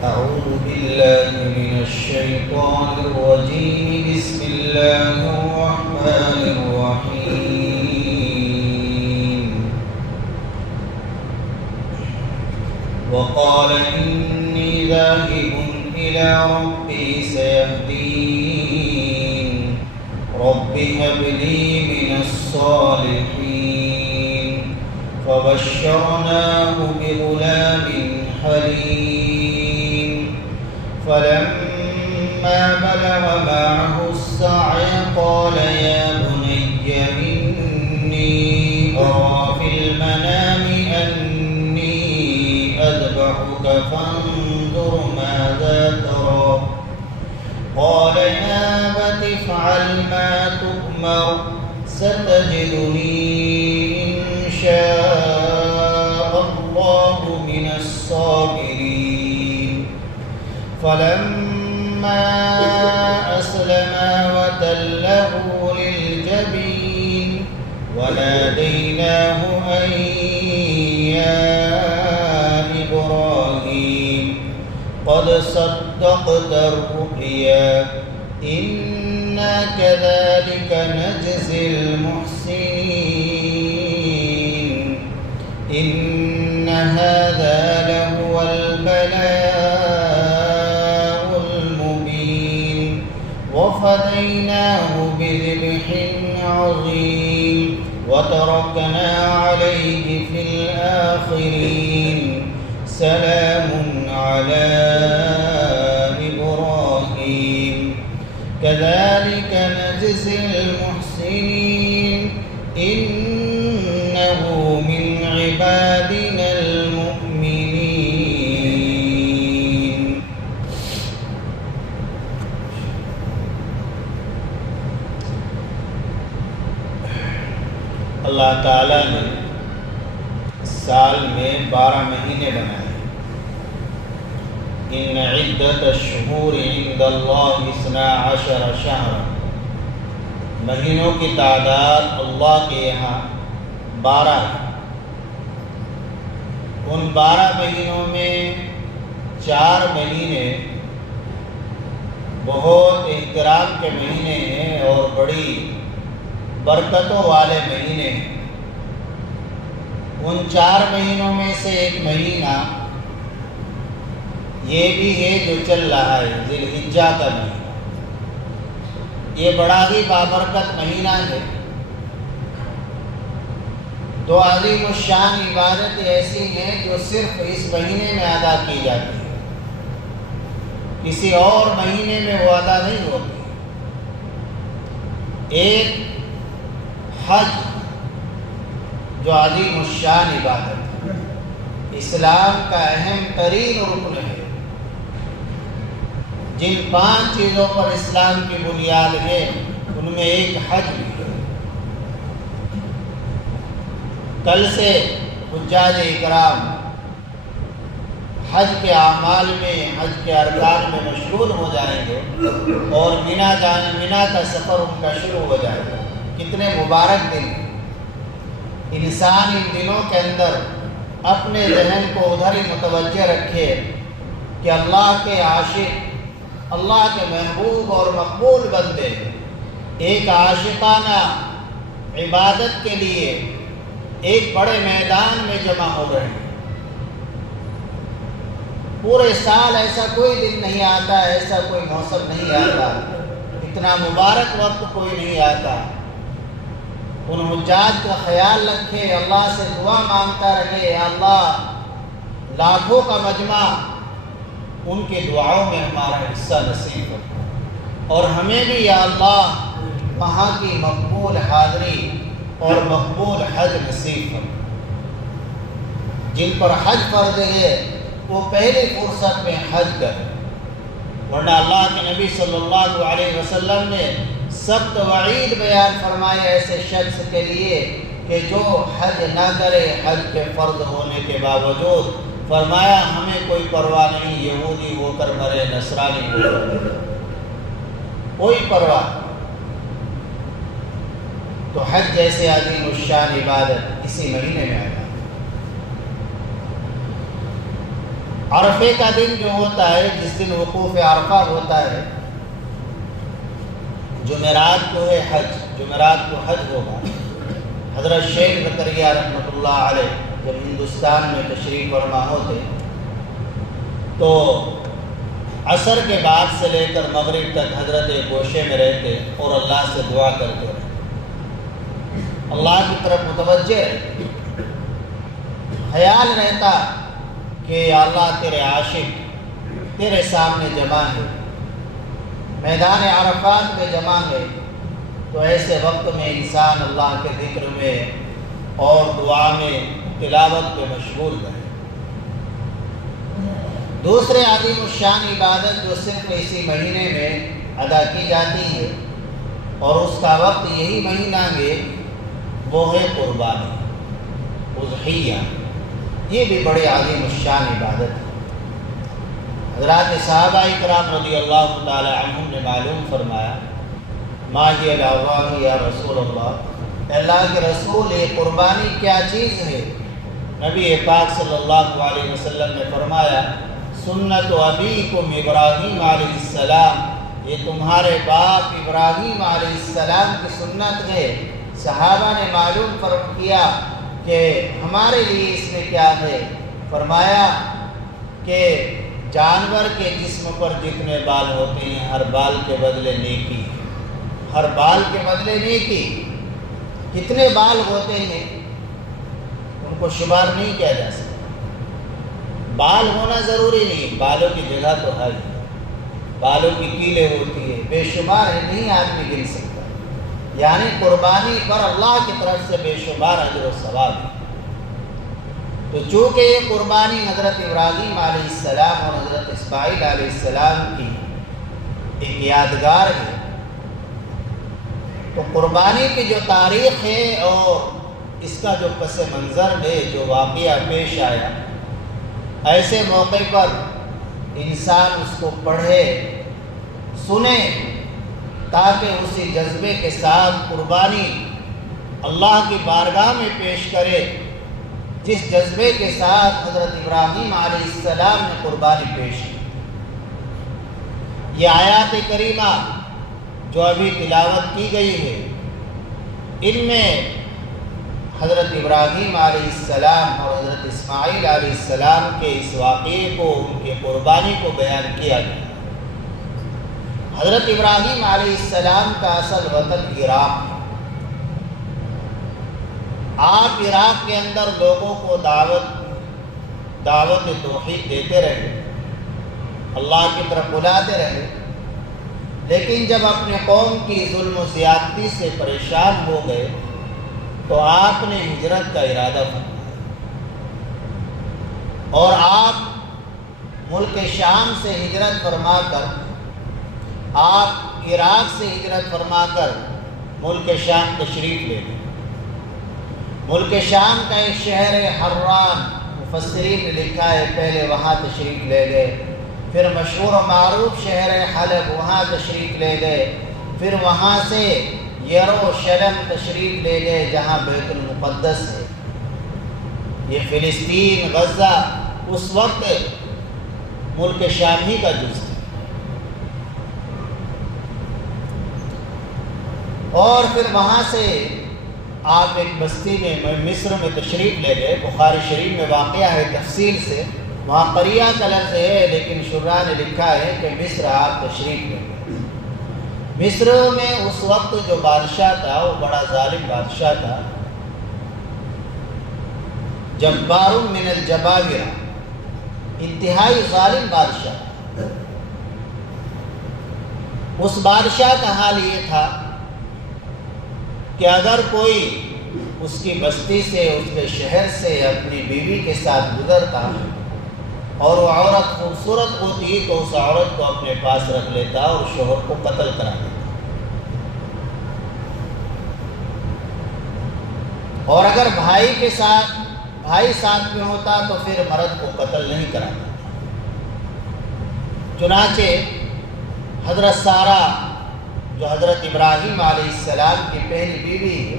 أعوذ بالله من الشيطان الرجيم. بسم الله الرحمن الرحيم. وقال إني ذاهب إلى ربي سيهدين. رب هب لي من الصالحين. فبشرناه بغلام حليم. فلما بلغ معه السعي قال يا بني إني أرى في المنام أني أذبحك فانظر ماذا ترى. قال يا أبت افعل ما تؤمر ستجدني إن شاء الله من الصابرين. فلما أسلما وتله للجبين وناديناه أن يا إبراهيم قد صدقت الرؤيا إنا كذلك نجزي المحسنين. إن هذا لهو البلاء المبين. وفديناه بذبح عظيم وتركنا عليه في الآخرين. سلام على إبراهيم كذلك نجزي المحسنين. إنه من عبادنا المؤمنين. اللہ تعالیٰ نے سال میں 12 مہینے بنائے. ان عدت الشہور عند اللہ 12 شہرا. مہینوں کی تعداد اللہ کے یہاں 12 ہے. ان 12 مہینوں میں 4 مہینے بہت احترام کے مہینے ہیں اور بڑی برکتوں والے مہینے ہیں. ان 4 مہینوں میں سے ایک مہینہ یہ بھی ہے جو چل رہا ہے، ذی الحجہ کا مہینہ. یہ بڑا ہی بابرکت مہینہ ہے. تو عظیم الشان عبادت ایسی ہیں جو صرف اس مہینے میں ادا کی جاتی ہے، کسی اور مہینے میں وہ ادا نہیں ہوتی. ایک حج جو عظیم الشان عبادت ہے، اسلام کا اہم ترین رکن ہے. جن 5 چیزوں پر اسلام کی بنیاد ہے ان میں ایک حج بھی ہے. کل سے حجاج اکرام حج کے اعمال میں، حج کے ارکان میں مشغول ہو جائیں گے اور مینا کا سفر ان کا شروع ہو جائے گا. کتنے مبارک دن. انسان ان دنوں کے اندر اپنے ذہن کو ادھر ہی متوجہ رکھے کہ اللہ کے عاشق، اللہ کے محبوب اور مقبول بندے ایک عاشقانہ عبادت کے لیے ایک بڑے میدان میں جمع ہو رہے ہیں. پورے سال ایسا کوئی دن نہیں آتا، ایسا کوئی موسم نہیں آتا، اتنا مبارک وقت کوئی نہیں آتا. ان حجاج کا خیال رکھے، اللہ سے دعا مانگتا رہے، یا اللہ لاکھوں کا مجمع ان کی دعاؤں میں ہمارا حصہ نصیب ہو، اور ہمیں بھی یا اللہ وہاں کی مقبول حاضری اور مقبول حج نصیب ہو. جن پر حج فرض ہے وہ پہلی فرصت میں حج کریں، ورنہ اللہ کے نبی صلی اللہ علیہ وسلم نے سخت وعید بیان فرمائے ایسے شخص کے لیے کہ جو حج نہ کرے حج کے فرض ہونے کے باوجود. فرمایا ہمیں کوئی پرواہ نہیں، یہودی ہو کر مرے، نصرانی ہو کر مرے، کوئی پرواہ. تو حج جیسے عظیم الشان عبادت اسی مہینے میں آیا. عرفے کا دن جو ہوتا ہے، جس دن وقوف عرفہ ہوتا ہے، جمعرات کو ہے حج، جمعرات کو حج ہوگا۔ حضرت شیخ زکریا رحمۃ اللہ علیہ جب ہندوستان میں تشریف فرما ہوتے تو عصر کے بعد سے لے کر مغرب تک حضرت گوشے میں رہتے اور اللہ سے دعا کرتے رہتے، اللہ کی طرف متوجہ رہتے، خیال رہتا کہ یا اللہ تیرے عاشق تیرے سامنے جمع ہے، میدان عرفات میں جمع ہے، تو ایسے وقت میں انسان اللہ کے ذکر میں اور دعا میں تلاوت پہ مشغول رہے۔ دوسرے عظیم الشان عبادت جو صرف اسی مہینے میں ادا کی جاتی ہے اور اس کا وقت یہی مہینہ ہے، وہ ہے قربانی، اضحیہ۔ یہ بھی بڑے عظیم الشان عبادت ہے۔ حضرات صحابہ اکرام رضی اللہ تعالی عنہم نے معلوم فرمایا، ما ہی الاضاحی یا رسول اللہ، اللہ کے رسول یہ قربانی کیا چیز ہے؟ نبی پاک صلی اللہ علیہ وسلم نے فرمایا، سنت ابیکم ابراہیم علیہ السلام، یہ تمہارے باپ ابراہیم علیہ السلام کی سنت ہے۔ صحابہ نے معلوم کیا کہ ہمارے لیے اس میں کیا ہے؟ فرمایا کہ جانور کے جسم پر جتنے بال ہوتے ہیں، ہر بال کے بدلے نیکی، ہر بال کے بدلے نیکی۔ کتنے بال ہوتے ہیں ان کو شمار نہیں کیا جا سکتا، بال ہونا ضروری نہیں، بالوں کی جگہ تو ہے، بالوں کی کیلیں ہوتی ہے، بے شمار ہے، نہیں آدمی گن سکتا۔ یعنی قربانی پر اللہ کی طرف سے بے شمار اجر و ثواب ہے۔ تو چونکہ یہ قربانی حضرت ابراہیم علیہ السلام اور حضرت اسماعیل علیہ السلام کی ایک یادگار ہے، تو قربانی کی جو تاریخ ہے اور اس کا جو پس منظر ہے، جو واقعہ پیش آیا، ایسے موقع پر انسان اس کو پڑھے، سنے، تاکہ اسی جذبے کے ساتھ قربانی اللہ کی بارگاہ میں پیش کرے، جس جذبے کے ساتھ حضرت ابراہیم علیہ السلام نے قربانی پیش کی۔ یہ آیات کریمہ جو ابھی تلاوت کی گئی ہے، ان میں حضرت ابراہیم علیہ السلام اور حضرت اسماعیل علیہ السلام کے اس واقعے کو، ان کی قربانی کو بیان کیا گیا۔ حضرت ابراہیم علیہ السلام کا اصل وطن عراق ہے۔ آپ عراق کے اندر لوگوں کو دعوت توحید دیتے رہے، اللہ کی طرف بلاتے رہے، لیکن جب اپنے قوم کی ظلم و زیادتی سے پریشان ہو گئے تو آپ نے ہجرت کا ارادہ فرمایا اور آپ ملک شام سے ہجرت فرما کر، آپ عراق سے ہجرت فرما کر ملک شام تشریف لے گئے۔ ملک شام کا ایک شہر ہے حران، مفسرین نے لکھا ہے پہلے وہاں تشریف لے گئے، پھر مشہور و معروف شہر حلب وہاں تشریف لے گئے، پھر وہاں سے یروشلم تشریف لے گئے جہاں بیت المقدس ہے۔ یہ فلسطین، غزہ اس وقت ملک شام ہی کا جز ہے۔ اور پھر وہاں سے آپ ایک بستی میں مصر میں تشریف لے گئے، بخاری شریف میں واقعہ ہے تفصیل سے، وہاں قریہ کا لفظ ہے لیکن شراح نے لکھا ہے کہ مصر آپ تشریف لے گئے۔ مصر میں اس وقت جو بادشاہ تھا وہ بڑا ظالم بادشاہ تھا، جبار من الجبابرہ، انتہائی ظالم بادشاہ۔ اس بادشاہ کا حال یہ تھا کہ اگر کوئی اس کی بستی سے، اس کے شہر سے اپنی بیوی کے ساتھ گزرتا اور وہ عورت خوبصورت ہوتی تو اس عورت کو اپنے پاس رکھ لیتا اور شوہر کو قتل کرا دیتا، اور اگر بھائی ساتھ میں ہوتا تو پھر مرد کو قتل نہیں کراتا۔ چنانچہ حضرت سارہ جو حضرت ابراہیم علیہ السلام کی پہلی بیوی ہے،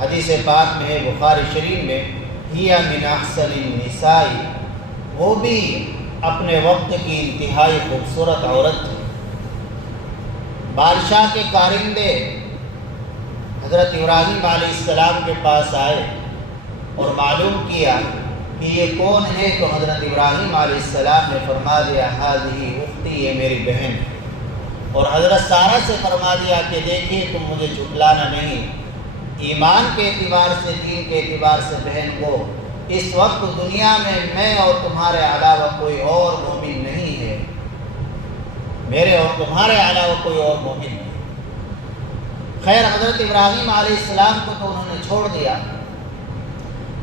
حدیث پاک میں ہے بخاری شریف میں، ہی من احسن النساء، وہ بھی اپنے وقت کی انتہائی خوبصورت عورت تھی۔ بادشاہ کے کارندے حضرت ابراہیم علیہ السلام کے پاس آئے اور معلوم کیا کہ یہ کون ہے، تو حضرت ابراہیم علیہ السلام نے فرما دیا ہذہ اختی، یہ میری بہن ہے۔ اور حضرت سارہ سے فرما دیا کہ دیکھیے تم مجھے جھٹلانا نہیں، ایمان کے اعتبار سے، دین کے اعتبار سے بہن کو اس وقت دنیا میں اور تمہارے علاوہ کوئی اور مومن نہیں ہے، میرے اور تمہارے علاوہ کوئی اور مومن نہیں۔ خیر حضرت ابراہیم علیہ السلام کو تو انہوں نے چھوڑ دیا،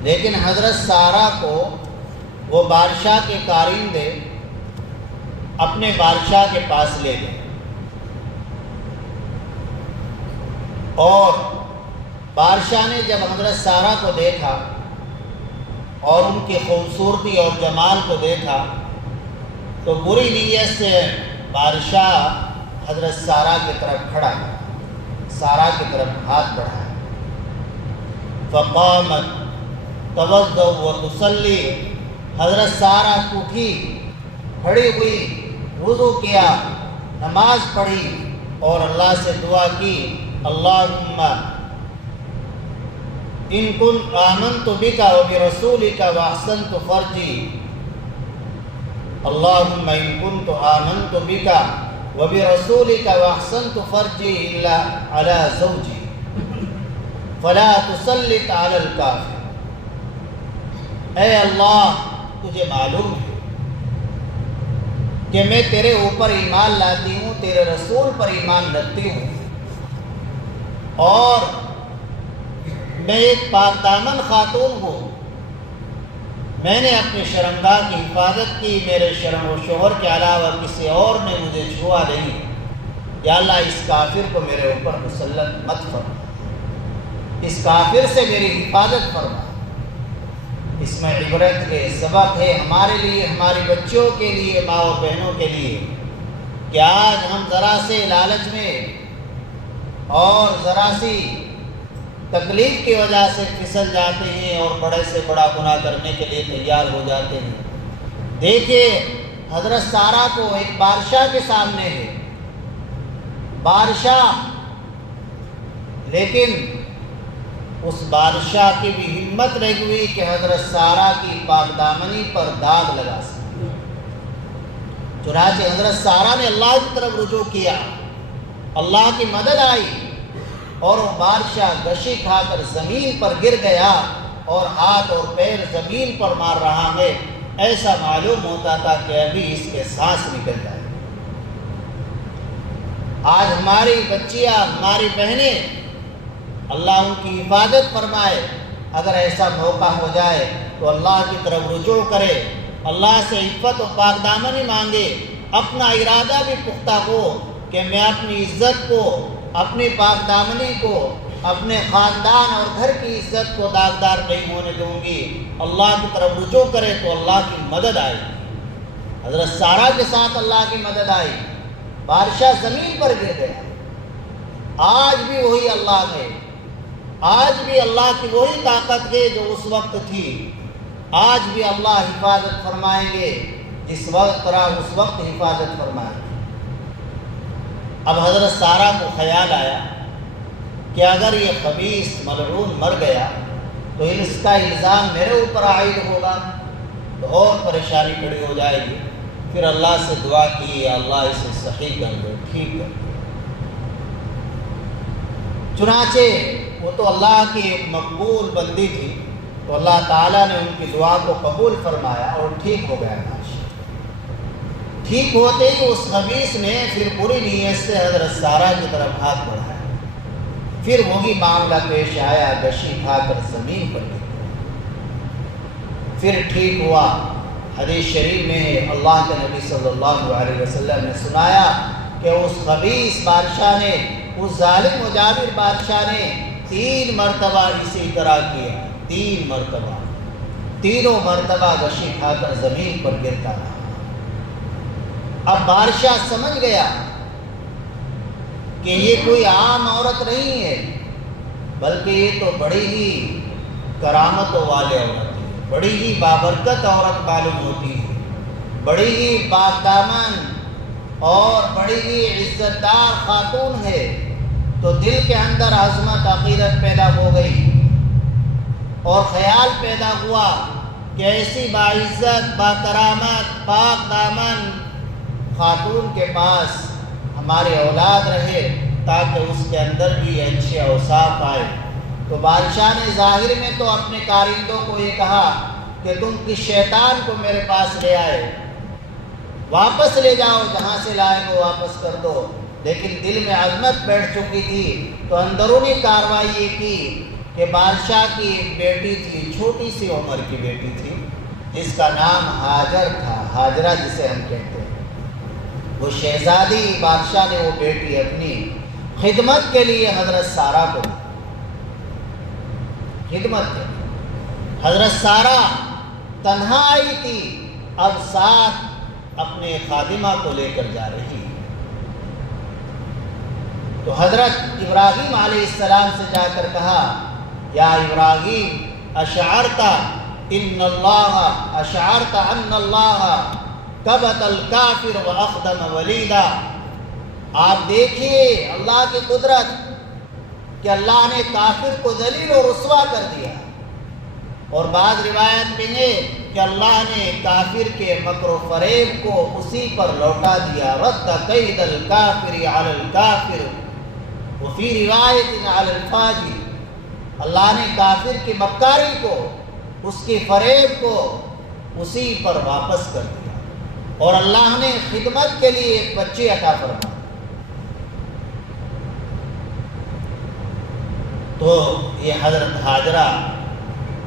لیکن حضرت سارہ کو وہ بادشاہ کے کارندے اپنے بادشاہ کے پاس لے گئے، اور بادشاہ نے جب حضرت سارہ کو دیکھا اور ان کی خوبصورتی اور جمال کو دیکھا تو بری نیت سے بادشاہ حضرت سارہ کی طرف کھڑا، سارہ کی طرف ہاتھ بڑھایا۔ فقامت توضؤ وتصلی، حضرت سارہ اٹھی، کھڑی ہوئی، وضو کیا، نماز پڑھی اور اللہ سے دعا کی، اللہم ان کنت آمنت بک وبرسولک واحسنت فرجی، اللہم ان کنت آمنت بک وبرسولک واحسنت فرجی الا علی زوجی فلا تسلط علی الکافر۔ اے اللہ، تجھے معلوم ہے کہ میں تیرے اوپر ایمان لاتی ہوں، تیرے رسول پر ایمان رکھتی ہوں، اور میں ایک پاک دامن خاتون ہوں، میں نے اپنے شرمگاہ کی حفاظت کی، میرے شرم و شوہر کے علاوہ کسی اور نے مجھے چھوا نہیں، یا اللہ اس کافر کو میرے اوپر مسلط مت فرما، اس کافر سے میری حفاظت فرما۔ اس میں عبرت کے سبق ہے ہمارے لیے، ہماری بچیوں کے لیے، ماں اور بہنوں کے لیے، کہ آج ہم ذرا سے لالچ میں اور ذرا سی تکلیف کی وجہ سے پھسل جاتے ہیں اور بڑے سے بڑا گناہ کرنے کے لیے تیار ہو جاتے ہیں۔ دیکھیے حضرت سارہ کو ایک بادشاہ کے سامنے ہے، بادشاہ، لیکن اس بادشاہ کی بھی ہمت نہیں ہوئی کہ حضرت سارہ کی پاک دامنی پر داغ لگا سکے۔ چنانچہ حضرت سارہ نے اللہ کی طرف رجوع کیا، اللہ کی مدد آئی، اور وہ بادشاہ غشی کھا کر زمین پر گر گیا اور ہاتھ اور پیر زمین پر مار رہا ہے، ایسا معلوم ہوتا تھا کہ ابھی اس کے سانس نکل جائے۔ آج ہماری بچیاں، ہماری بہنیں، اللہ ان کی حفاظت فرمائے، اگر ایسا موقع ہو جائے تو اللہ کی طرف رجوع کرے، اللہ سے عفت و پاک دامنی مانگے، اپنا ارادہ بھی پختہ ہو کہ میں اپنی عزت کو، اپنی پاک دامنی کو، اپنے خاندان اور گھر کی عزت کو داغدار نہیں ہونے دوں گی۔ اللہ کی طرف رجوع کرے تو اللہ کی مدد آئے۔ حضرت سارہ کے ساتھ اللہ کی مدد آئی، بادشاہ زمین پر گر گیا۔ آج بھی وہی اللہ ہے، آج بھی اللہ کی وہی طاقت ہے جو اس وقت تھی، آج بھی اللہ حفاظت فرمائیں گے، جس وقت طرح اس وقت حفاظت فرمائیں گے۔ اب حضرت سارہ کو خیال آیا کہ اگر یہ خبیث ملعون مر گیا تو اس کا الزام میرے اوپر عائد ہوگا، تو اور پریشانی کھڑی ہو جائے گی۔ پھر اللہ سے دعا کی، یا اللہ اسے صحیح کر دو، ٹھیک کر دو۔ چنانچہ وہ تو اللہ کی ایک مقبول بندی تھی، تو اللہ تعالیٰ نے ان کی دعا کو قبول فرمایا اور ٹھیک ہو گیا بادشاہ۔ ٹھیک ہوتے ہی اس خبیث نے پھر بری نیت سے حضرت سارہ کی طرف ہاتھ بڑھایا، پھر وہی معاملہ پیش آیا، غشی کھا کر زمین پر گر گیا۔ پھر ٹھیک ہوا۔ حدیث شریف میں اللہ کے نبی صلی اللہ علیہ وسلم نے سنایا کہ اس خبیث بادشاہ نے، اس ظالم و جابر بادشاہ نے 3 مرتبہ اسی طرح کیا، 3 مرتبہ، تینوں مرتبہ غشی کھا کر زمین پر گرتا رہا۔ اب بادشاہ سمجھ گیا کہ یہ کوئی عام عورت نہیں ہے، بلکہ یہ تو بڑی ہی کرامتوں والے عورت ہے، بڑی ہی بابرکت عورت معلوم ہوتی ہے، بڑی ہی پاک دامن اور بڑی ہی عزت دار خاتون ہے، تو دل کے اندر عظمت عقیدت پیدا ہو گئی اور خیال پیدا ہوا کہ ایسی باعزت باکرامت پاک دامن خاتون کے پاس ہماری اولاد رہے تاکہ اس کے اندر بھی اچھے اوصاف آئے۔ تو بادشاہ نے ظاہر میں تو اپنے کارندوں کو یہ کہا کہ تم کس شیطان کو میرے پاس لے آئے، واپس لے جاؤ، جہاں سے لائے وہ واپس کر دو، لیکن دل میں عظمت بیٹھ چکی تھی تو اندرونی کارروائی یہ کی کہ بادشاہ کی ایک بیٹی تھی، چھوٹی سی عمر کی بیٹی تھی، جس کا نام ہاجر تھا، ہاجرہ جسے ہم کہتے ہیں۔ وہ شہزادی بادشاہ نے وہ بیٹی اپنی خدمت کے لیے حضرت سارہ کو دی، خدمت کے لیے۔ حضرت سارہ تنہا آئی تھی، اب ساتھ اپنے خادمہ کو لے کر جا رہی۔ تو حضرت ابراہیم علیہ السلام سے جا کر کہا، یا ابراہیم اشعرت ان اللہ کبت الکافر واخدم ولیدا، آپ دیکھیے اللہ کی قدرت کہ اللہ نے کافر کو ذلیل و رسوا کر دیا، اور بعض روایت میں ہے کہ اللہ نے کافر کے مکر و فریب کو اسی پر لوٹا دیا، رد کید الکافر علی الکافر وفی روایت علی الفاجر، اللہ نے کافر کی مکاری کو، اس کی فریب کو اسی پر واپس کر دیا، اور اللہ نے خدمت کے لیے ایک بچی عطا فرمائی۔ تو یہ حضرت ہاجرہ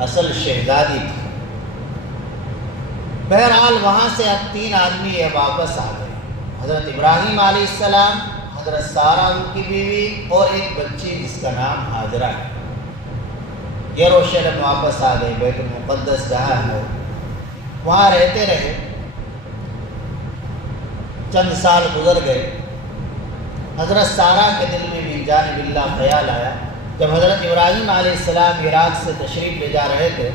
اصل شہزادی تھی۔ بہرحال وہاں سے اب 3 آدمی واپس آ گئے، حضرت ابراہیم علیہ السلام، حضرت سارہ ان کی بیوی، اور ایک بچی جس کا نام ہاجرہ ہے۔ یروشلم واپس آ گئے، بیت المقدس جہاں ہے وہاں رہتے رہے۔ چند سال گزر گئے، حضرت سارہ کے دل میں من جانب اللہ خیال آیا۔ جب حضرت ابراہیم علیہ السلام عراق سے تشریف لے جا رہے تھے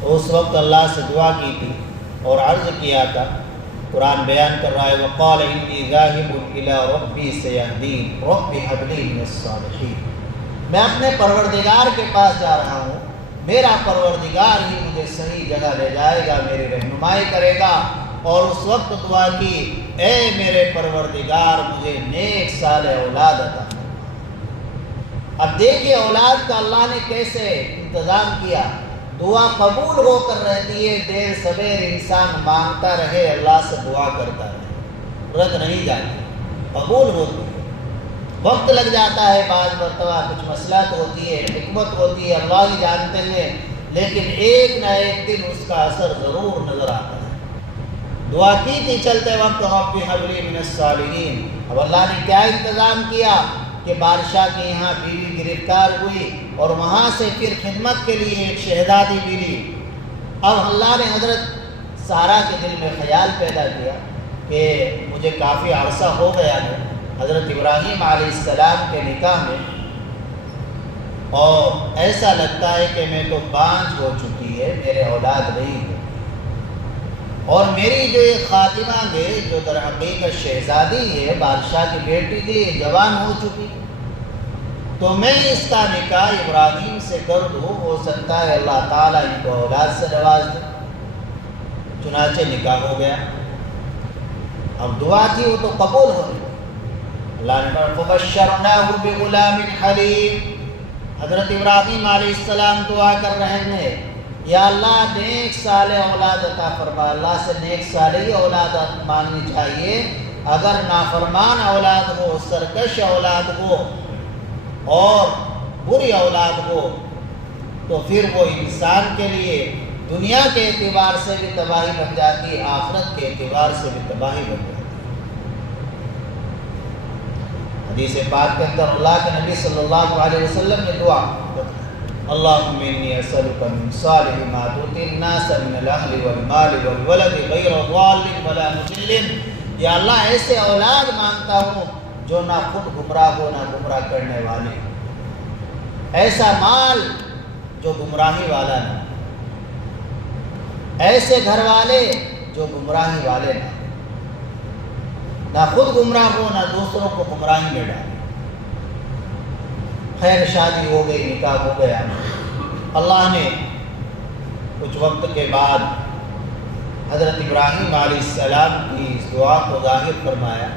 تو اس وقت اللہ سے دعا کی تھی اور عرض کیا تھا، قرآن بیان کر رہا ہے، وَقَالَ إِنِّي ذَاهِبٌ إِلَىٰ رَبِّي سَيَهْدِينِ رَبِّ هَبْ لِي مِنَ الصَّالِحِينَ، میں اپنے پروردگار کے پاس جا رہا ہوں، میرا پروردگار ہی مجھے صحیح جگہ لے جائے گا، میری رہنمائی کرے گا۔ اور اس وقت دعا کی، اے میرے پروردگار مجھے نیک صالح اولاد عطا۔ اب دیکھیے اولاد کا اللہ نے کیسے انتظام کیا، دعا قبول ہو کر رہتی ہے، دیر سویر انسان مانگتا رہے، اللہ سے دعا کرتا رہے، رد نہیں جاتی، قبول ہوتی ہے۔ وقت لگ جاتا ہے، بعض مرتبہ کچھ مصلحت ہوتی ہے، حکمت ہوتی ہے، اللہ ہی جانتے ہیں، لیکن ایک نہ ایک دن اس کا اثر ضرور نظر آتا ہے۔ دعا کی تھی چلتے وقت، رب ہب لی من الصالحین، اب اللہ نے کیا انتظام کیا کہ بادشاہ کے یہاں بیوی گرفتار ہوئی اور وہاں سے پھر خدمت کے لیے ایک شہزادی ملی۔ اب اللہ نے حضرت سارہ کے دل میں خیال پیدا کیا کہ مجھے کافی عرصہ ہو گیا ہے حضرت ابراہیم علیہ السلام کے نکاح میں، اور ایسا لگتا ہے کہ میں تو بانجھ ہو چکی ہے، میرے اولاد نہیں ہے، اور میری جو یہ خاتمہ ہے جو در حقیقت شہزادی ہے، بادشاہ کی بیٹی تھی، جوان ہو چکی، تو میں اس کا نکاح ابراہیم سے کر دوں، ہو سکتا ہے اللہ تعالیٰ ان کو اولاد سے نواز دے۔ چنانچہ نکاح ہو گیا۔ اب دعا تھی وہ تو قبول ہو گئی، اللہ نے فرمایا فبشرناہ بغلام حلیم۔ حضرت ابراہیم علیہ السلام دعا کر رہے ہیں، یا اللہ نیک صالح اولاد عطا فرما۔ اللہ سے نیک صالح اولاد مانگنی چاہیے، اگر نافرمان اولاد ہو، سرکش اولاد ہو اور بری اولاد ہو تو پھر وہ انسان کے لیے دنیا کے اعتبار سے بھی تباہی بن جاتی ہے، آخرت کے اعتبار سے بھی تباہی بن جاتی ہے۔ حدیث پاک کے اندر اللہ کے نبی صلی اللہ علیہ وسلم نے دعا، اللہم انی اسألک من صالح ما تؤتی الناس من الاہل والمال والولد غیر ضال ولا مضل، یا اللہ ایسے اولاد مانگتا ہوں جو نہ خود گمراہ ہو نہ گمراہ کرنے والے، ایسا مال جو گمراہی والا نہ، ایسے گھر والے جو گمراہی والے نہ خود گمراہ ہو نہ دوسروں کو گمراہی میں ڈالے۔ خیر شادی ہو گئی، نکاح ہو گیا، اللہ نے کچھ وقت کے بعد حضرت ابراہیم علیہ السلام کی اس دعا کو ظاہر فرمایا،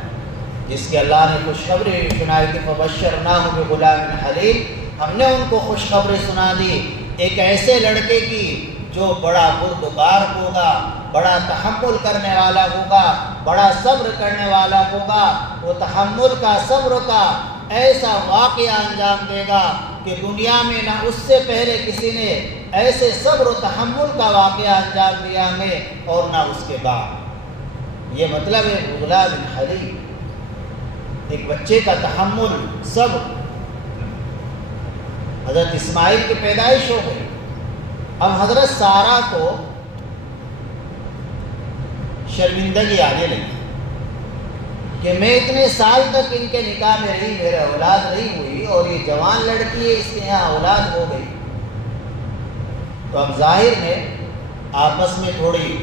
جس کے اللہ نے خوشخبری سنائی تھی، فبشرناہ بغلام حلیم، ہم نے ان کو خوشخبری سنا دی ایک ایسے لڑکے کی جو بڑا بردبار ہوگا، بڑا تحمل کرنے والا ہوگا، بڑا صبر کرنے والا ہوگا۔ وہ تحمل کا، صبر کا ایسا واقعہ انجام دے گا کہ دنیا میں نہ اس سے پہلے کسی نے ایسے صبر و تحمل کا واقعہ انجام دیا ہے اور نہ اس کے بعد۔ یہ مطلب ہے غلام حلیم، ایک بچے کا تحمل، صبر۔ حضرت اسماعیل کی پیدائش ہو گئی، اب حضرت سارہ کو شرمندگی آنے لگی کہ میں اتنے سال تک ان کے نکاح میں رہی، میرے اولاد نہیں ہوئی، اور یہ جوان لڑکی ہے، اس کے یہاں اولاد ہو گئی۔ تو اب ظاہر میں آپس میں تھوڑی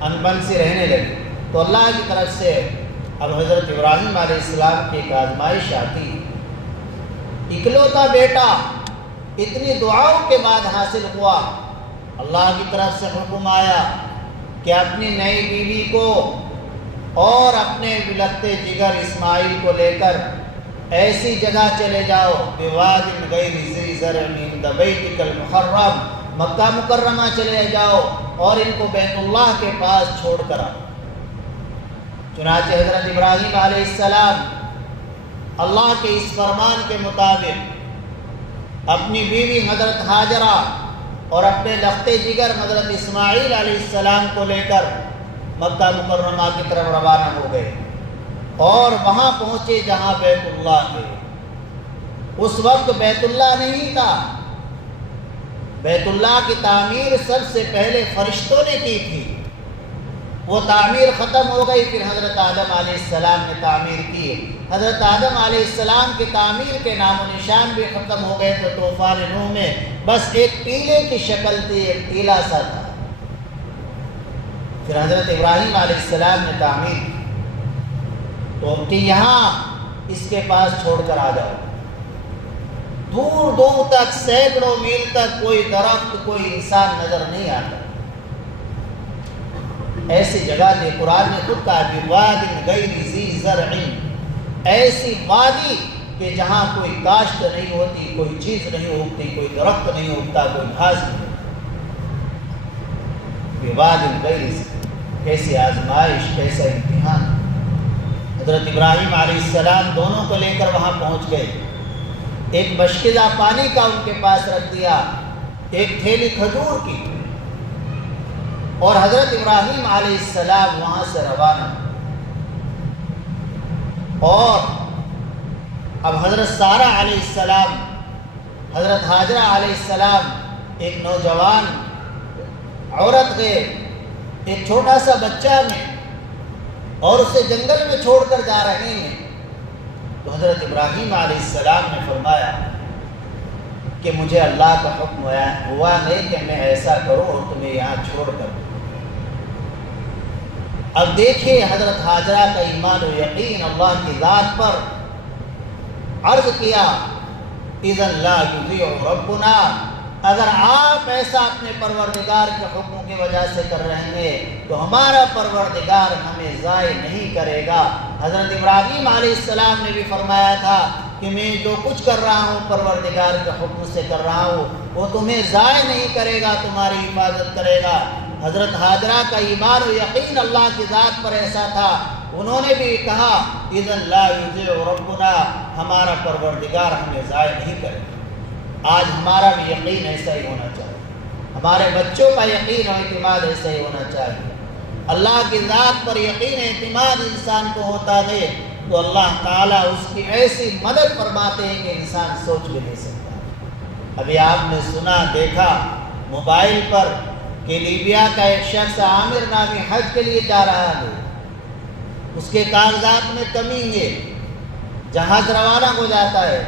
انبن سی رہنے لگی، تو اللہ کی طرف سے اب حضرت ابراہیم علیہ السلام کی ایک آزمائش آتی، اکلوتا بیٹا اتنی دعاؤں کے بعد حاصل ہوا، اللہ کی طرف سے حکم آیا کہ اپنی نئی بیوی کو اور اپنے بلکتے جگر اسماعیل کو لے کر ایسی جگہ چلے جاؤ، بواد غیر ذی زرع عند بیتک المحرم، مکہ مکرمہ چلے جاؤ اور ان کو بیت اللہ کے پاس چھوڑ کر آؤ۔ چنانچہ حضرت ابراہیم علیہ السلام اللہ کے اس فرمان کے مطابق اپنی بیوی حضرت ہاجرہ اور اپنے لختے جگر حضرت اسماعیل علیہ السلام کو لے کر مکہ مکرمہ کی طرف روانہ ہو گئے اور وہاں پہنچے جہاں بیت اللہ ہے۔ اس وقت بیت اللہ نہیں تھا، بیت اللہ کی تعمیر سب سے پہلے فرشتوں نے کی تھی، وہ تعمیر ختم ہو گئی، پھر حضرت آدم علیہ السلام نے تعمیر کی۔ حضرت آدم علیہ السلام کی تعمیر کے نام و نشان بھی ختم ہو گئے، تو طوفان نوح میں بس ایک ٹیلے کی شکل تھی، ایک ٹیلا سا تھا۔ پھر حضرت ابراہیم علیہ السلام نے تعمیر کی تو کہ یہاں اس کے پاس چھوڑ کر آ جاؤ۔ دور دور تک، سینکڑوں میل تک کوئی درخت، کوئی انسان نظر نہیں آتا۔ ایسی جگہ نے قرآن نے خود کہا کہ واد غیر ذی زرع، ایسی وادی کہ جہاں کوئی کاشت نہیں ہوتی، کوئی چیز نہیں اگتی، کوئی درخت نہیں اگتا، کوئی گھاس نہیں اگتی۔ واد غیر ذی، کیسی آزمائش، کیسا امتحان۔ حضرت ابراہیم علیہ السلام دونوں کو لے کر وہاں پہنچ گئے، ایک مشکلہ پانی کا ان کے پاس رکھ دیا، ایک تھیلی کھجور کی، اور حضرت ابراہیم علیہ السلام وہاں سے روانہ۔ اور اب حضرت سارہ علیہ السلام، حضرت ہاجرہ علیہ السلام ایک نوجوان عورت گئے ایک چھوٹا سا بچہ میں، اور اسے جنگل میں چھوڑ کر جا رہے ہیں۔ تو حضرت ابراہیم علیہ السلام نے فرمایا کہ مجھے اللہ کا حکم ہوا نہیں کہ میں ایسا کروں اور تمہیں یہاں چھوڑ کر دوں۔ اب دیکھیے حضرت ہاجرہ کا ایمان و یقین اللہ کی ذات پر۔ عرض کیا اذن لا یضیع ربنا، اگر آپ ایسا اپنے پروردگار کے حکم کی وجہ سے کر رہے ہیں تو ہمارا پروردگار ہمیں ضائع نہیں کرے گا۔ حضرت ابراہیم علیہ السلام نے بھی فرمایا تھا کہ میں جو کچھ کر رہا ہوں پروردگار کے حکم سے کر رہا ہوں، وہ تمہیں ضائع نہیں کرے گا، تمہاری حفاظت کرے گا۔ حضرت ہاجرہ کا ایمان و یقین اللہ کی ذات پر ایسا تھا، انہوں نے بھی کہا اذن لا یضیع ربنا، ہمارا پروردگار ہمیں ضائع نہیں کرے گا۔ آج ہمارا بھی یقین ایسا ہی ہونا چاہیے، ہمارے بچوں کا یقین و اعتماد ایسا ہی ہونا چاہیے۔ اللہ کی ذات پر یقین اعتماد انسان کو ہوتا ہے تو اللہ تعالیٰ اس کی ایسی مدد فرماتے ہیں کہ انسان سوچ بھی نہیں سکتا۔ ابھی آپ نے سنا دیکھا موبائل پر کہ لیبیا کا ایک شخص عامر نامی حج کے لیے جا رہا ہے، اس کے کاغذات میں کمی ہے، جہاز روانہ ہو جاتا ہے،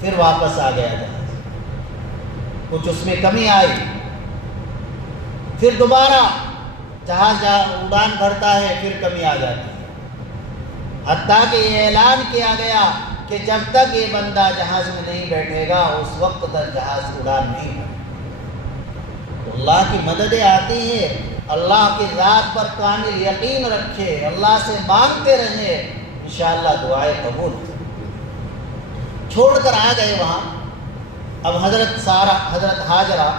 پھر واپس آ گیا جہاز، کچھ اس میں کمی آئی، پھر دوبارہ جہاز اڑان بھرتا ہے، پھر کمی آ جاتی ہے، حتیٰ کہ یہ اعلان کیا گیا کہ جب تک یہ بندہ جہاز میں نہیں بیٹھے گا اس وقت تک جہاز اڑان نہیں بھرے۔ تو اللہ کی مددیں آتی ہیں، اللہ کی ذات پر کامل یقین رکھے، اللہ سے مانگتے رہیں، انشاءاللہ دعائیں قبول۔ چھوڑ کر آ گئے وہاں۔ اب حضرت حاجرہ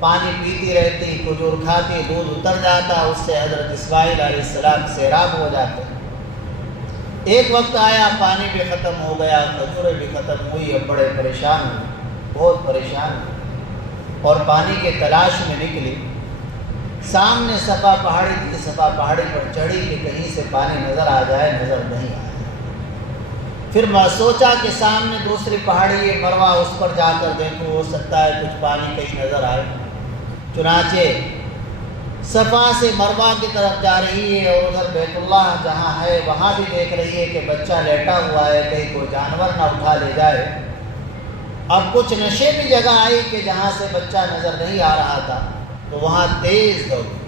پانی پیتی رہتی، کھجور کھاتی، دودھ اتر جاتا، اس سے حضرت اسماعیل علیہ السلام سیراب ہو جاتے۔ ایک وقت آیا پانی بھی ختم ہو گیا، کھجوریں بھی ختم ہوئی، اب بڑے پریشان ہوئے، بہت پریشان ہوئے اور پانی کے تلاش میں نکلی۔ سامنے صفا پہاڑی تھی، صفا پہاڑی پر چڑھی کہ کہیں سے پانی نظر آ جائے، نظر نہیں آیا۔ پھر میں سوچا کہ سامنے دوسری پہاڑی ہے مروہ، اس پر جا کر دیکھوں، ہو سکتا ہے کچھ پانی کہیں نظر آئے۔ چنانچہ صفا سے مروہ کی طرف جا رہی ہے اور ادھر بیت اللہ جہاں ہے وہاں بھی دیکھ رہی ہے کہ بچہ لیٹا ہوا ہے، کہیں کوئی جانور نہ اٹھا لے جائے۔ اب کچھ نشے کی جگہ آئی کہ جہاں سے بچہ نظر نہیں آ رہا تھا، تو وہاں تیز دوڑی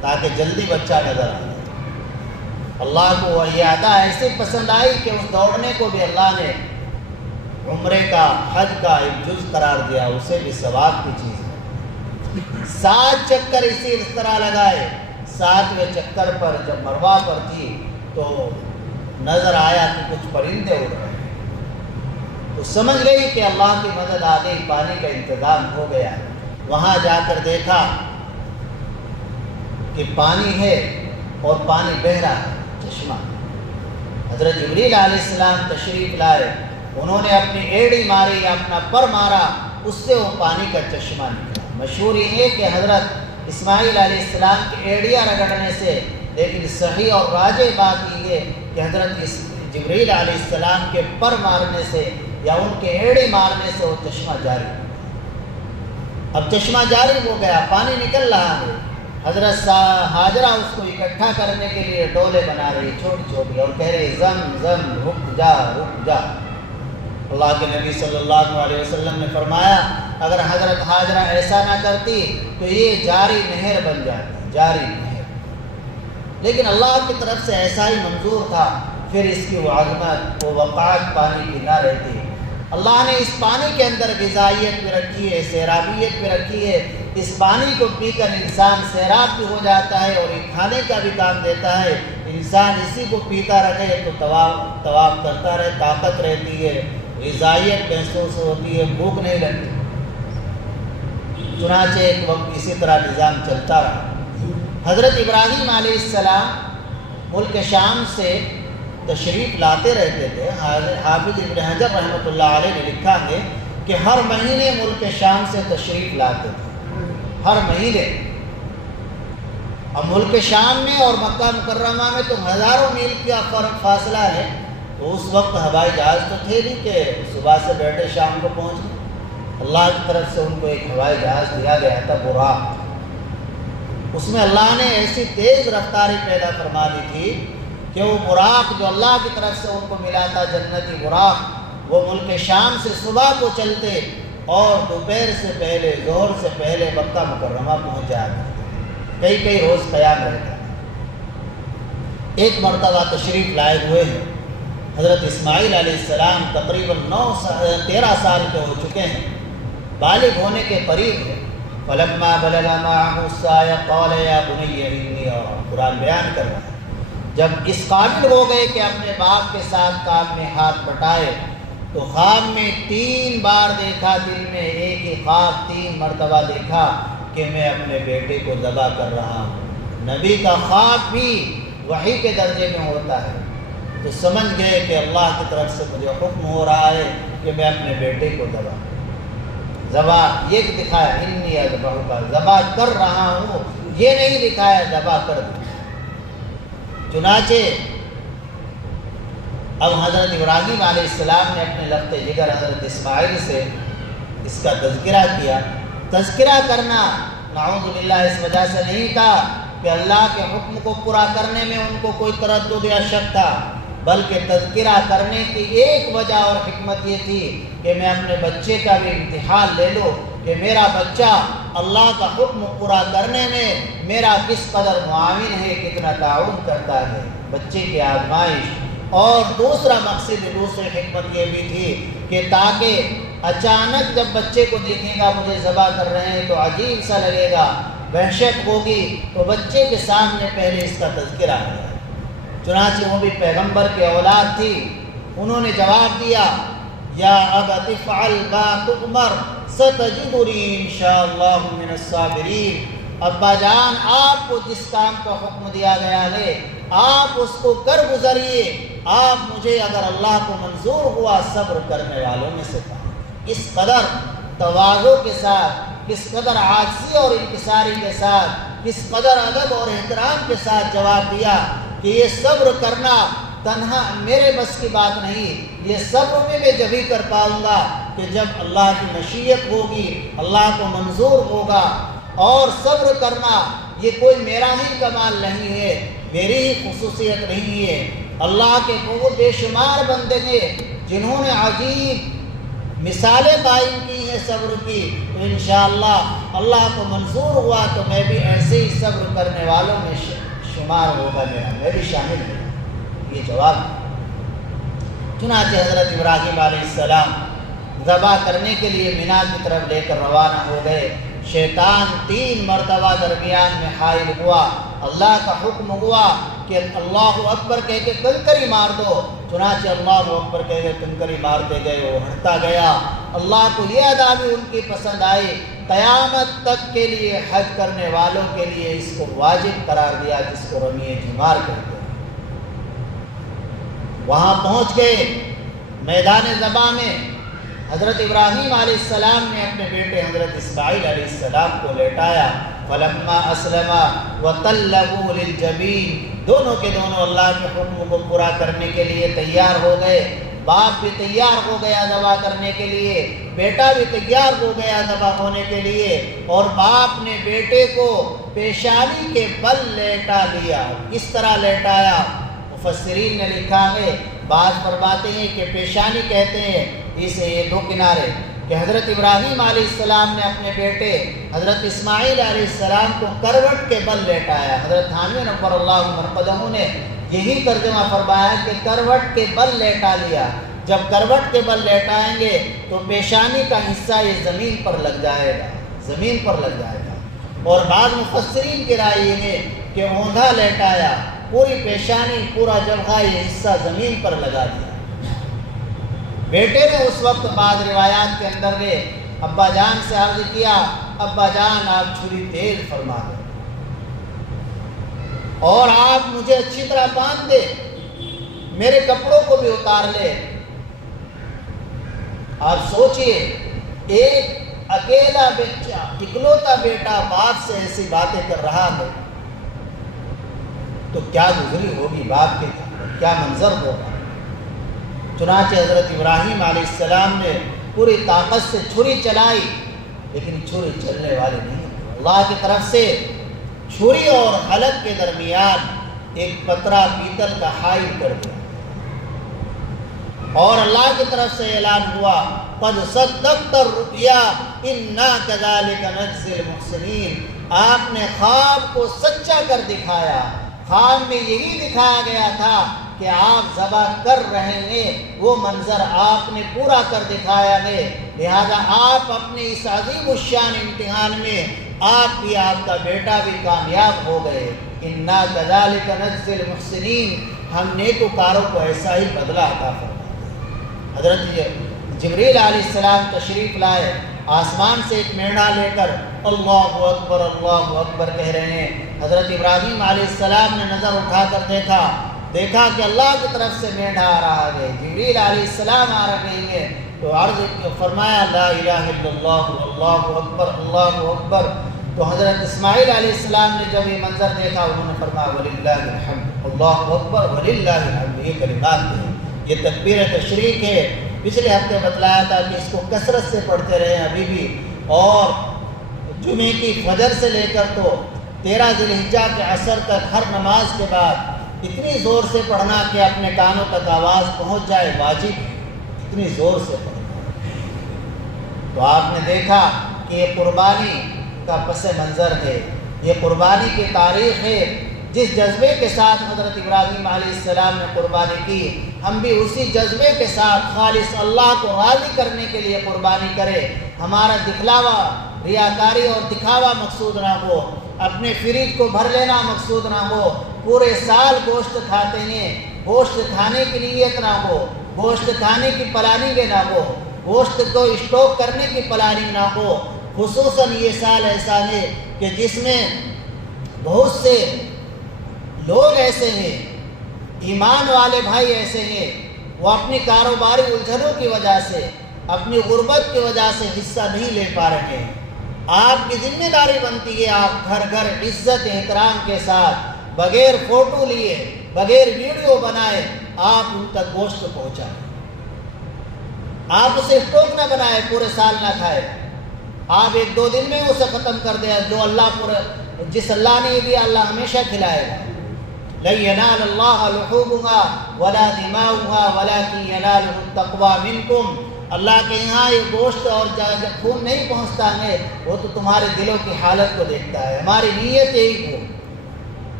تاکہ جلدی بچہ نظر آ جائے۔ اللہ کو وہ ادا ایسے پسند آئی کہ اس دوڑنے کو بھی اللہ نے عمرے کا، حج کا ایک جز قرار دیا، اسے بھی ثواب کی چیز ہے۔ 7 چکر اسی طرح لگائے، 7ویں چکر پر جب مروہ پر تھی تو نظر آیا کہ کچھ پرندے اڑ رہے ہیں، تو سمجھ گئی کہ اللہ کی مدد آ گئی، پانی کا انتظام ہو گیا۔ وہاں جا کر دیکھا کہ پانی ہے اور پانی بہہ رہا ہے، چشمہ۔ حضرت جبریل علیہ السلام تشریف لائے، انہوں نے اپنی ایڑی ماری، اپنا پر مارا، اس سے وہ پانی کا چشمہ نکلا۔ مشہور یہ ہے کہ حضرت اسماعیل علیہ السلام کی ایڑیاں رگڑنے سے، لیکن صحیح اور راجح بات یہ ہے کہ حضرت جبریل علیہ السلام کے پر مارنے سے یا ان کے ایڑی مارنے سے وہ چشمہ جاری ہو گیا۔ اب چشمہ جاری ہو گیا، پانی نکل رہا ہے۔ حضرت حاجرہ اس کو اکٹھا کرنے کے لیے ڈولے بنا رہی چھوٹی چھوٹی اور کہہ رہی زم زم، رک جا رک جا۔ اللہ کے نبی صلی اللہ علیہ وسلم نے فرمایا اگر حضرت حاجرہ ایسا نہ کرتی تو یہ جاری نہر بن جاتی، جاری نہر، لیکن اللہ کی طرف سے ایسا ہی منظور تھا۔ پھر اس کی وہ عظمت، وہ وقعت پانی کی نہ رہتی۔ اللہ نے اس پانی کے اندر غذائیت بھی رکھی ہے، سیرابیت بھی رکھی ہے۔ اس پانی کو پی کر انسان سیراب بھی ہو جاتا ہے اور یہ کھانے کا بھی کام دیتا ہے۔ انسان اسی کو پیتا رہے تو طواف کرتا رہے، طاقت رہتی ہے، غذائیت محسوس ہوتی ہے، بھوک نہیں لگتی۔ چنانچہ ایک وقت اسی طرح نظام چلتا رہا۔ حضرت ابراہیم علیہ السلام ملک شام سے تشریف لاتے رہتے تھے۔ حافظ ابن حجر رحمۃ اللہ علیہ نے لکھا ہے کہ ہر مہینے ملک شام سے تشریف لاتے تھے، ہر مہینے۔ اب ملک شام میں اور مکہ مکرمہ میں تو ہزاروں میل کا فاصلہ ہے، تو اس وقت ہوائی جہاز تو تھے نہیں کہ صبح سے بیٹھے شام کو پہنچ گئے۔ اللہ کی طرف سے ان کو ایک ہوائی جہاز دیا گیا تھا، براق۔ اس میں اللہ نے ایسی تیز رفتاری پیدا فرما دی تھی کہ وہ براق جو اللہ کی طرف سے ان کو ملا تھا، جنتی براق، وہ ملک شام سے صبح کو چلتے اور دوپہر سے پہلے، ظہر سے پہلے مکہ مکرمہ پہنچ جایا کرتے، کئی روز قیام رہتا۔ ایک مرتبہ تشریف لائے ہوئے ہیں، حضرت اسماعیل علیہ السلام تقریباً 13 سال کے ہو چکے ہیں، بالغ ہونے کے قریب ہے۔ فلما بلغ معه السعي قال يا بني إني أرى، قرآن بیان کر رہا ہے جب اس قابل ہو گئے کہ اپنے باپ کے ساتھ کام میں ہاتھ بٹائے تو خواب میں 3 بار دیکھا، دل میں ایک ہی خواب 3 مرتبہ دیکھا کہ میں اپنے بیٹے کو ذبح کر رہا ہوں۔ نبی کا خواب بھی وحی کے درجے میں ہوتا ہے، تو سمجھ گئے کہ اللہ کی طرف سے مجھے حکم ہو رہا ہے کہ میں اپنے بیٹے کو ذبح یہ دکھایا، انی اذبح کا، ذبح کر رہا ہوں، یہ نہیں دکھایا ذبح کر دوں۔ چنانچہ اب حضرت ابراہیم علیہ السلام نے اپنے لخت جگر حضرت اسماعیل سے اس کا تذکرہ کیا۔ تذکرہ کرنا نعوذ باللہ اس وجہ سے نہیں تھا کہ اللہ کے حکم کو پورا کرنے میں ان کو کوئی تردد یا شک تھا، بلکہ تذکرہ کرنے کی ایک وجہ اور حکمت یہ تھی کہ میں اپنے بچے کا بھی امتحان لے لوں کہ میرا بچہ اللہ کا حکم پورا کرنے میں میرا کس قدر معاون ہے، کتنا تعاون کرتا ہے۔ بچے کی آزمائش۔ اور دوسرا مقصد، دوسری حکمت یہ بھی تھی کہ تاکہ اچانک جب بچے کو دیکھے گا مجھے ذبح کر رہے ہیں تو عجیب سا لگے گا، وحشت ہوگی، تو بچے کے سامنے پہلے اس کا تذکرہ آ جائے۔ چنانچہ وہ بھی پیغمبر کے اولاد تھی، انہوں نے جواب دیا یا ابت افعل ما تؤمر ستجدنی انشاءاللہ من الصابرین۔ ابا جان، آپ کو جس کام کا حکم دیا گیا ہے آپ اس کو کر گزریے، آپ مجھے اگر اللہ کو منظور ہوا صبر کرنے والوں میں سے کہا۔ اس قدر تواضع کے ساتھ، کس قدر عاجزی اور انکساری کے ساتھ، کس قدر ادب اور احترام کے ساتھ جواب دیا کہ یہ صبر کرنا تنہا میرے بس کی بات نہیں، یہ صبر میں جبھی کر پاؤں گا کہ جب اللہ کی مشیت ہوگی، اللہ کو منظور ہوگا۔ اور صبر کرنا یہ کوئی میرا ہی کمال نہیں ہے، میری ہی خصوصیت نہیں ہے، اللہ کے بہت بے شمار بندے ہیں جنہوں نے عجیب مثالیں قائم کی ہیں صبر کی، تو انشاءاللہ اللہ کو منظور ہوا تو میں بھی ایسے ہی صبر کرنے والوں میں شمار ہوگا، میں بھی شامل ہوں۔ یہ جواب۔ چنانچہ حضرت ابراہیم علیہ السلام ذبح کرنے کے لیے مینا کی طرف لے کر روانہ ہو گئے۔ شیطان 3 مرتبہ درمیان میں حائل ہوا، اللہ کا حکم ہوا کہ اللہ اکبر کہہ کے کنکری مار دو، چنانچہ اللہ اکبر کہہ کے کنکری مارتے گئے، وہ ہٹتا گیا۔ اللہ کو یہ ادا بھی ان کی پسند آئی، قیامت تک کے لیے حج کرنے والوں کے لیے اس کو واجب قرار دیا، جس کو رمی جمار کہتے ہیں۔ وہاں پہنچ گئے میدان ذبح میں، حضرت ابراہیم علیہ السلام نے اپنے بیٹے حضرت اسماعیل علیہ السلام کو لیٹایا۔ فلما اسلما وتلہ للجبین، دونوں کے دونوں اللہ کے حکم کو پورا کرنے کے لیے تیار ہو گئے۔ باپ بھی تیار ہو گیا ذبح کرنے کے لیے، بیٹا بھی تیار ہو گیا ذبح ہونے کے لیے، اور باپ نے بیٹے کو پیشانی کے بل لیٹا دیا۔ کس طرح لیٹایا؟ مفسرین نے لکھا ہے، بعض فرماتے ہیں کہ پیشانی کہتے ہیں اسے یہ 2 کنارے، کہ حضرت ابراہیم علیہ السلام نے اپنے بیٹے حضرت اسماعیل علیہ السلام کو کروٹ کے بل لیٹایا۔ حضرت حامد نور اللہ مرقدہ نے یہی ترجمہ فرمایا کہ کروٹ کے بل لیٹا لیا۔ جب کروٹ کے بل لیٹائیں گے تو پیشانی کا حصہ یہ زمین پر لگ جائے گا، زمین پر لگ جائے گا۔ اور بعض مفسرین کی رائے یہ ہے کہ اوندھا لیٹایا، پوری پیشانی، پورا جبہہ، یہ حصہ زمین پر لگا دیا۔ بیٹے نے اس وقت بعض روایات کے اندر میں ابا جان سے عرض کیا، ابا جان آپ چھری تیز فرما دیں اور آپ مجھے اچھی طرح باندھ دے، میرے کپڑوں کو بھی اتار لے۔ آپ سوچئے، ایک اکیلا بچہ، اکلوتا بیٹا باپ سے ایسی باتیں کر رہا ہے تو کیا گزری ہوگی باپ کے، کیا منظر ہوگا۔ چنانچہ حضرت ابراہیم علیہ السلام نے پوری طاقت سے چھری چلائی، لیکن چھری چلنے والے نہیں۔ اللہ کی طرف سے چھری اور حلق کے درمیان ایک پترا پیتل کا حائل کر دیا، اور اللہ کی طرف سے اعلان ہوا، قد صدقت الرؤیا انا کذالک نجزی المحسنین۔ آپ نے خواب کو سچا کر دکھایا۔ خواب میں یہی دکھایا گیا تھا کہ آپ ذبح کر رہے ہیں، وہ منظر آپ نے پورا کر دکھایا ہے، لہذا آپ اپنے اس عظیم الشان امتحان میں آپ بھی، آپ کا بیٹا بھی کامیاب ہو گئے۔ انا کذالک نجزی المحسنین، ہم نیکوکاروں کو ایسا ہی بدلہ عطا فرماتے ہیں۔ حضرت جبریل علیہ السلام تشریف لائے، آسمان سے ایک مینڈا لے کر اللہ اکبر کہہ رہے ہیں۔ حضرت ابراہیم علیہ السلام نے نظر اٹھا کر دیکھا کہ اللہ کی طرف سے مینڈا آ رہا ہے، جبریل علیہ السلام آ رہے ہیں، تو عرض فرمایا لا الہ الا اللہ، اللہ اکبر۔ تو حضرت اسماعیل علیہ السلام نے جب یہ منظر دیکھا، انہوں نے فرمایا وللہ الحمد، اللہ اکبر وللہ الحمد۔ یہ کلمات ہیں، یہ تکبیر تشریق ہے۔ پچھلے ہفتے بتلایا تھا کہ اس کو کثرت سے پڑھتے رہے ابھی بھی، اور جمعے کی فجر سے لے کر تو 13 ذی الحجہ کے عصر تک ہر نماز کے بعد اتنی زور سے پڑھنا کہ اپنے کانوں تک آواز پہنچ جائے، واجب، اتنی زور سے پڑھنا۔ تو آپ نے دیکھا کہ یہ قربانی کا پس منظر ہے، یہ قربانی کی تاریخ ہے۔ جس جذبے کے ساتھ حضرت ابراہیم علیہ السلام نے قربانی کی، ہم بھی اسی جذبے کے ساتھ خالص اللہ کو راضی کرنے کے لیے قربانی کرے۔ ہمارا دکھلاوا، ریاکاری اور دکھاوا مقصود نہ ہو، اپنے فریج کو بھر لینا مقصود نہ ہو۔ پورے سال گوشت کھاتے ہیں، گوشت کھانے کی نیت نہ ہو، گوشت کھانے کی پلاننگ نہ ہو، گوشت کو اسٹاک کرنے کی پلاننگ نہ ہو۔ خصوصاً یہ سال ایسا ہے کہ جس میں بہت سے لوگ ایسے ہیں، ایمان والے بھائی ایسے ہیں، وہ اپنی کاروباری الجھنوں کی وجہ سے، اپنی غربت کی وجہ سے حصہ نہیں لے پا رہے ہیں۔ آپ کی ذمہ داری بنتی ہے آپ گھر گھر عزت احترام کے ساتھ، بغیر فوٹو لیے، بغیر ویڈیو بنائے آپ ان تک گوشت پہنچائیں۔ آپ اسے اسٹاک نہ بنائے، پورے سال نہ کھائے، آپ 1-2 دن میں اسے ختم کر دیں۔ جو جس اللہ نے یہ دیا اللہ ہمیشہ کھلائے گا۔ لن ينال الله لحومها ولا دماؤها ولكن يناله التقوى منكم۔ اللہ کے یہاں یہ گوشت اور خون نہیں پہنچتا ہے، وہ تو تمہارے دلوں کی حالت کو دیکھتا ہے۔ ہماری نیت یہی ہو۔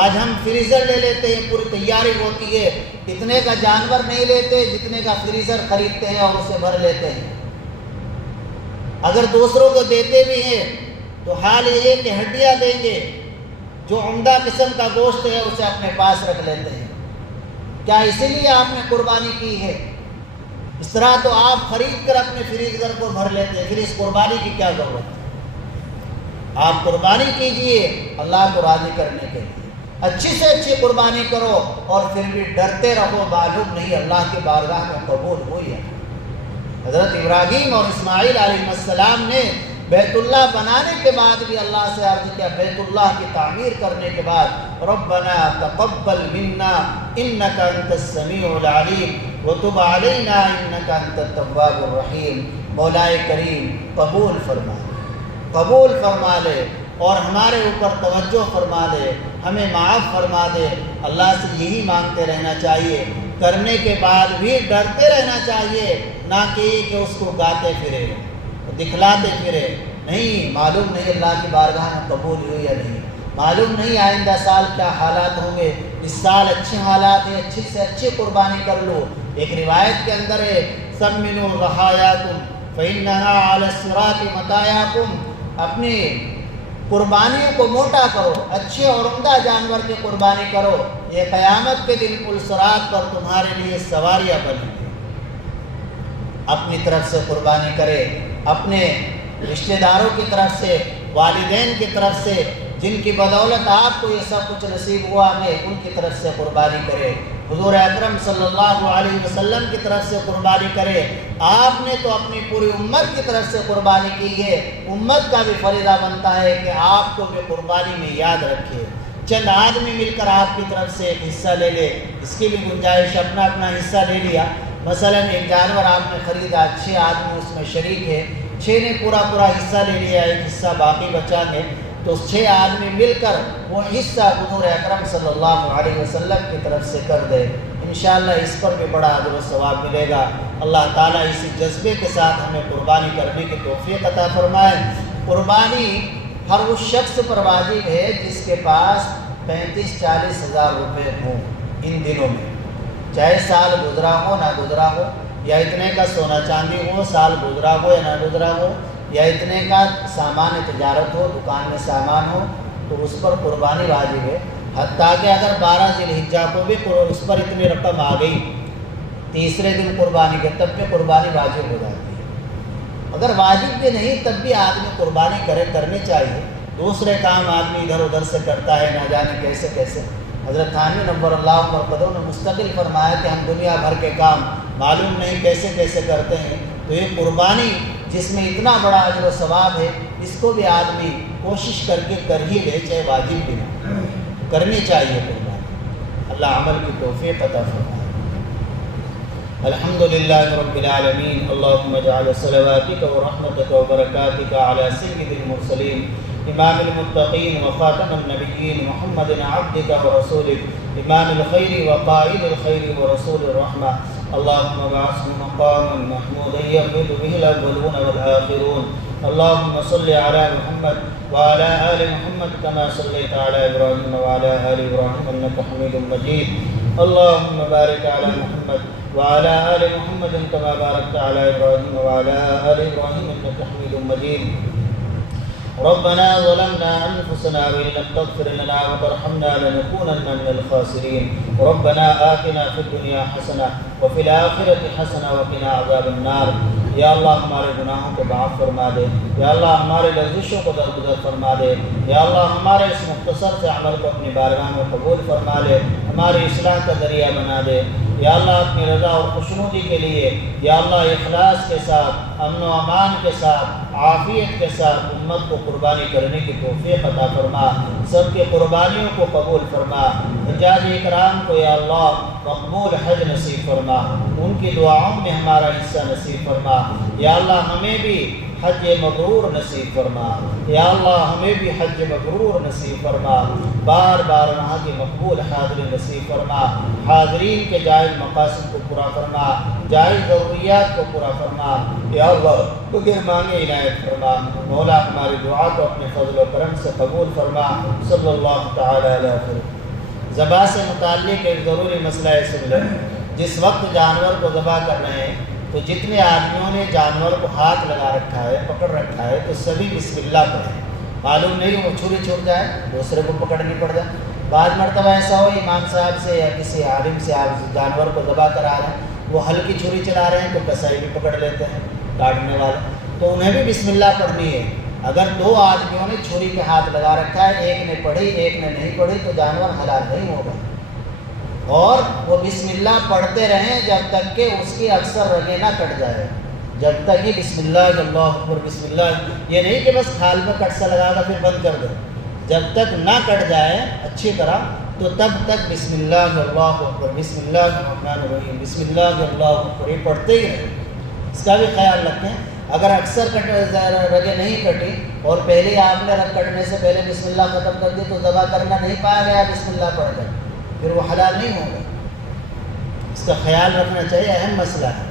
آج ہم فریزر لے لیتے ہیں، پوری تیاری ہوتی ہے، اتنے کا جانور نہیں لیتے جتنے کا فریزر خریدتے ہیں اور اسے بھر لیتے ہیں۔ اگر دوسروں کو دیتے بھی ہیں تو حال یہ ہے کہ ہڈیاں دیں گے، جو عمدہ قسم کا گوشت ہے اسے اپنے پاس رکھ لیتے ہیں۔ کیا اسی لیے آپ نے قربانی کی ہے؟ اس طرح تو آپ خرید کر اپنے فریزر کو بھر لیتے ہیں، پھر اس قربانی کی کیا ضرورت ہے؟ آپ قربانی کیجئے اللہ کو راضی کرنے کے لیے، اچھی سے اچھی قربانی کرو، اور پھر بھی ڈرتے رہو، معلوم نہیں اللہ کی بارگاہ میں قبول ہوئی ہے۔ حضرت ابراہیم اور اسماعیل علیہ السلام نے بیت اللہ بنانے کے بعد بھی اللہ سے عرض کیا، بیت اللہ کی تعمیر کرنے کے بعد، ربنا تقبل منا انک انت السمیع العلیم وتب علینا انک انت التواب الرحیم۔ مولا کریم قبول فرما لے، قبول فرما لے، اور ہمارے اوپر توجہ فرما دے، ہمیں معاف فرما دے۔ اللہ سے یہی مانگتے رہنا چاہیے، کرنے کے بعد بھی ڈرتے رہنا چاہیے، نہ کہ اس کو گاتے پھرے، دکھلاتے پھرے۔ نہیں، معلوم نہیں اللہ کی بارگاہ میں قبول ہوئی یا نہیں، معلوم نہیں آئندہ سال کیا حالات ہوں گے۔ اس سال اچھے حالات ہیں، اچھی سے اچھی قربانی کر لو۔ ایک روایت کے اندر ہے، سمنوا ضحایاکم فإنہا علی الصراط مطایاکم۔ اپنی قربانیوں کو موٹا کرو، اچھے اور عمدہ جانور کی قربانی کرو، یہ قیامت کے دن پل صراط پر تمہارے لیے سواریاں بنیں گی۔ اپنی طرف سے قربانی کرے، اپنے رشتہ داروں کی طرف سے، والدین کی طرف سے، جن کی بدولت آپ کو یہ سب کچھ نصیب ہوا ہے، ان کی طرف سے قربانی کرے۔ حضور اکرم صلی اللہ علیہ وسلم کی طرف سے قربانی کرے۔ آپ نے تو اپنی پوری امت کی طرف سے قربانی کی ہے، امت کا بھی فریضہ بنتا ہے کہ آپ کو بھی قربانی میں یاد رکھے۔ چند آدمی مل کر آپ کی طرف سے ایک حصہ لے لے، اس کی بھی گنجائش، اپنا اپنا حصہ لے لیا۔ مثلا ایک جانور آپ نے خریدا، 6 آدمی اس میں شریک ہے، 6 نے پورا حصہ لے لیا، ایک حصہ باقی بچا ہے، تو 6 آدمی مل کر وہ حصہ حضور اکرم صلی اللہ علیہ وسلم کی طرف سے کر دے، انشاءاللہ اس پر بھی بڑا اجر و ثواب ملے گا۔ اللہ تعالیٰ اسی جذبے کے ساتھ ہمیں قربانی کرنے کی توفیق عطا فرمائے۔ قربانی ہر اس شخص پر واجب ہے جس کے پاس 35-40 ہزار روپے ہوں ان دنوں میں، چاہے سال گزرا ہو نہ گزرا ہو، یا اتنے کا سونا چاندی ہو، سال گزرا ہو یا نہ گزرا ہو، یا اتنے کا سامان تجارت ہو، دکان میں سامان ہو، تو اس پر قربانی واجب ہے۔ حتیٰ کہ اگر 12 ذی الحجہ کو بھی اس پر اتنی رقم آ گئی، تیسرے دن قربانی کے، تب بھی قربانی واجب ہو جاتی ہے۔ اگر واجب بھی نہیں تب بھی آدمی قربانی کرنی چاہیے۔ دوسرے کام آدمی ادھر ادھر سے کرتا ہے، نہ جانے کیسے کیسے۔ حضرت تھانوی نور اللہ مرقدہ نے مستقل فرمایا کہ ہم دنیا بھر کے کام معلوم نہیں کیسے کیسے کرتے ہیں، تو یہ قربانی جس میں اتنا بڑا اجر و ثواب ہے، اس کو بھی آدمی کوشش کر کے کر ہی لے، چاہے واجب بھی نہ، کرنی چاہیے قربانی۔ اللہ عمل کی توفیق عطا فرمائے۔ الحمدللہ رب العالمین، اللہم اجعل صلواتک و رحمتک و برکاتک علی سید المرسلین امام المتقین وخاتم النبیین محمد عبدک ورسولک امام الخیر وقائد الخیر ورسول الرحمہ، اللہم وابعثہ مقاما محمودا یحمد بہ الاولون والآخرون اللهم صل على محمد وعلى آل محمد كما صليت على إبراهيم وعلى آل إبراهيم إنك حميد مجيد. اللهم بارك على محمد وعلى آل محمد كما باركت على إبراهيم وعلى آل إبراهيم إنك حميد مجيد. ربنا ظلمنا أنفسنا وإن لم تغفر لنا وترحمنا لنكونن من الخاسرين. ربنا آتنا في الدنيا حسنة وفي الآخرة حسنة وقنا عذاب النار. یا اللہ ہمارے گناہوں کو معاف فرما دے. یا اللہ ہمارے لغزشوں کو درگزر فرما دے. یا اللہ ہمارے اس مختصر سے عمل کو اپنی بارگاہ میں قبول فرما لے. ہماری اصلاح کا ذریعہ بنا دے. یا اللہ اپنی رضا اور خوشنودی کے لیے یا اللہ اخلاص کے ساتھ امن و امان کے ساتھ عافیت کے ساتھ امت کو قربانی کرنے کی توفیق عطا فرما. سب کے قربانیوں کو قبول فرما. حجاج اکرام کو یا اللہ مقبول حج نصیب فرما. ان کی دعاؤں میں ہمارا حصہ نصیب فرما. یا اللہ ہمیں بھی حج مبرور نصیب فرما. یا اللہ ہمیں بھی حج مبرور نصیب فرما. بار بار وہاں کی مقبول حاضری نصیب فرما. حاضرین کے جائز مقاصد کو پورا فرما. جائز ضروریات کو پورا فرما. یا اللہ بغیر مانگے عنایت فرما. مولا ہماری دعا کو اپنے فضل و کرم سے قبول فرما. صلی اللہ تعالی علیہ وسلم. ذبح سے متعلق ایک ضروری مسئلہ ہے، سن لیں. جس وقت جانور کو ذبح کر رہے ہیں تو جتنے آدمیوں نے جانور کو ہاتھ لگا رکھا ہے، پکڑ رکھا ہے، تو سبھی بسم اللہ پڑھیں. معلوم نہیں وہ چھری چھوٹ جائے، دوسرے کو پکڑنی پڑ جائے. بعض مرتبہ ایسا ہو امام صاحب سے یا کسی عالم سے آپ جانور کو ذبح کرا رہے ہیں، وہ ہلکی چھری چلا رہے ہیں تو کسائی بھی پکڑ لیتے ہیں کاٹنے والے، تو انہیں بھی بسم اللہ پڑھنی ہے. اگر دو آدمیوں نے چھری کے ہاتھ لگا رکھا ہے، ایک نے پڑھی ایک نے نہیں پڑھی، تو جانور حلال نہیں ہوگا. اور وہ بسم اللہ پڑھتے رہیں جب تک کہ اس کی اکثر رگیں نہ کٹ جائے. جب تک یہ بسم اللہ اللہ اکبر بسم اللہ، یہ نہیں کہ بس کھال میں کٹ سا لگا کر پھر بند کر دیں. جب تک نہ کٹ جائے اچھی طرح تو تب تک بسم اللہ اللہ اکبر بسم اللہ الرحمن الرحیم بسم اللہ اللہ اکبر یہ پڑھتے ہی رہیں. اس کا بھی خیال رکھیں. اگر اکثر رگیں نہیں کٹی اور پہلے آپ نے رگ کٹنے سے پہلے بسم اللہ ختم کر دی تو ذبح کرنا نہیں پایا گیا بسم اللہ پڑھ کر، پھر وہ حلال نہیں ہوگا. اس کا خیال رکھنا چاہیے، اہم مسئلہ ہے.